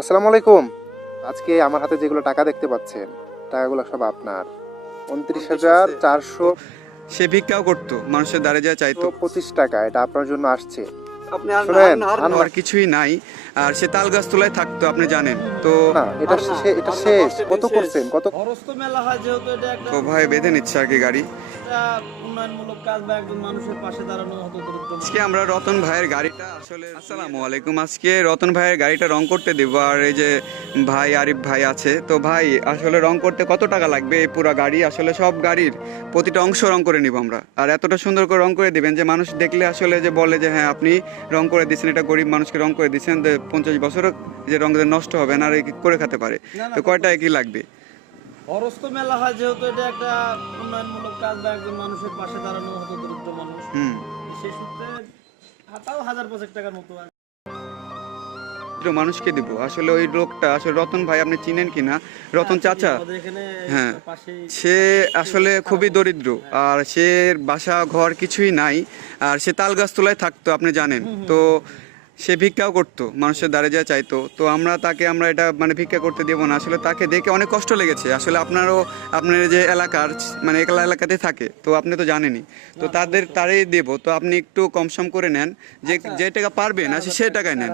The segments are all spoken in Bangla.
আসসালামু আলাইকুম। আজকে আমার হাতে যেগুলো টাকা দেখতে পাচ্ছেন, টাকাগুলো সব আপনার। 29,425 সে ভিক্ষাও করতো, মানুষের দ্বারে যা চাইতো। 25 টাকা এটা আপনার জন্য আসছে। আপনি আর শোনেন, আর আর কিছুই নাই। আর সে তাল গাছ তোলায় থাকতো, আপনি জানেন তো। না এটা এটা শেষ। কত করছেন? কত? খরচ তো মেলা হয়, যেহেতু এটা একটা তো ভাই বেঁধে নিচ্ছে আর কি গাড়ি। উন্নয়নমূলক কাজ বা একজন মানুষের পাশে দাঁড়ানো হতো দরিদ্র আজকে আমরা রতন ভাইয়ের গাড়িটা আসলে আসসালামু আলাইকুম, আজকে রতন ভাইয়ের গাড়িটা রং করতে দেবো। আর এই যে ভাই আরিফ ভাই আছে, তো ভাই আসলে রং করতে কত টাকা লাগবে? এই পুরো গাড়ি আসলে সব গাড়ির প্রতিটা অংশ রং করে নিব আমরা। আর এতটা সুন্দর করে রং করে দিবেন যে মানুষ দেখলে আসলে যে বলে যে হ্যাঁ আপনি রং করে দিচ্ছেন, এটা গরিব মানুষকে রং করে দিচ্ছেন, 50 বছরও যে রং নষ্ট হবে না আর এই করে খেতে পারে। তো কয়টা কি লাগবে? খরচ তো মেলা হয়, যেহেতু এটা একটা উন্নয়নমূলক কাজ বা একজন মানুষের পাশে দাঁড়ানো হতো দরিদ্র মানুষ। সেই সূত্রে হাতাও 1000-5 টাকার মতো হয়। মানুষকে দিব আসলে ওই লোকটা আসলে রতন ভাই, আপনি চিনেন কিনা? রতন চাচা, আমাদের এখানে হ্যাঁ, পাশেই সে আসলে খুবই দরিদ্র। আর সে বাসা ঘর কিছুই নাই। আর সে তাল গাছ তোলায় থাকতো, আপনি জানেন তো। সে ভিক্ষাও করতো, মানুষের দ্বারে যা চাইতো। তো আমরা এটা মানে ভিক্ষা করতে দেবো না। আসলে তাকে দেখে অনেক কষ্ট লেগেছে। আসলে আপনার যে এলাকার মানে একলা এলাকাতে থাকে, তো আপনি তো জানেনই। তো তারই দেব। তো আপনি একটু কম সম করে নেন, যে টাকা পারবেন আসলে সে টাকায় নেন।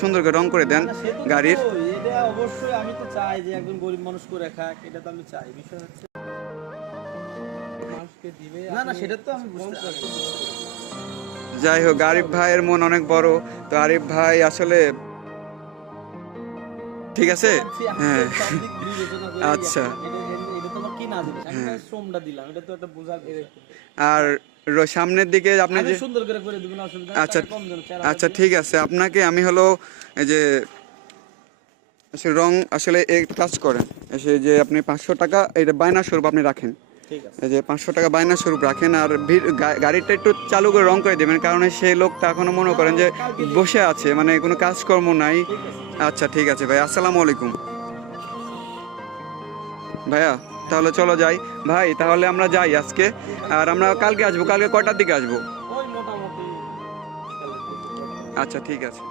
সুন্দর করে রং করে দেন না, সে তো গাড়ির। দেবই। এটা অবশ্যই আমি তো চাই যে একজন গরিব মানুষ করে খাক, এটা তো আমি চাই। বিষয় হচ্ছে মানুষকে দিবে। না সেটা তো আমি বুঝতে পারি। যাই হোক, আরিফ ভাইয়ের মন অনেক বড়। তো আরিফ ভাই আসলে ঠিক আছে, হ্যাঁ, আচ্ছা, হ্যাঁ। আর সামনের দিকে আপনি যে সুন্দর করে করে দিবেন, অসুবিধা নেই। আচ্ছা, টাকা কম যেন চার আচ্ছা হাজার ঠিক আছে। আপনাকে আমি হলো এই যে আসলে রং আসলে এক কাজ করেন, এসে যে আপনি 500 টাকা এটা বায়না স্বরূপ আপনি রাখেন। ঠিক আছে। এই যে 500 টাকা বায়না স্বরূপ রাখেন। আর গাড়িটা একটু চালু করে রং করে দেবেন, কারণ সেই লোকটা এখনো মনে করেন যে বসে আছে, মানে কোনো কাজকর্ম নাই। ঠিক আছে। আচ্ছা ঠিক আছে ভাই, আসসালামু আলাইকুম ভাইয়া। তাহলে চলো যাই ভাই, তাহলে আমরা যাই আজকে। আর আমরা কালকে আসবো। কালকে কয়টার দিকে আসবো? ওই মোটামুটি আচ্ছা ঠিক আছে।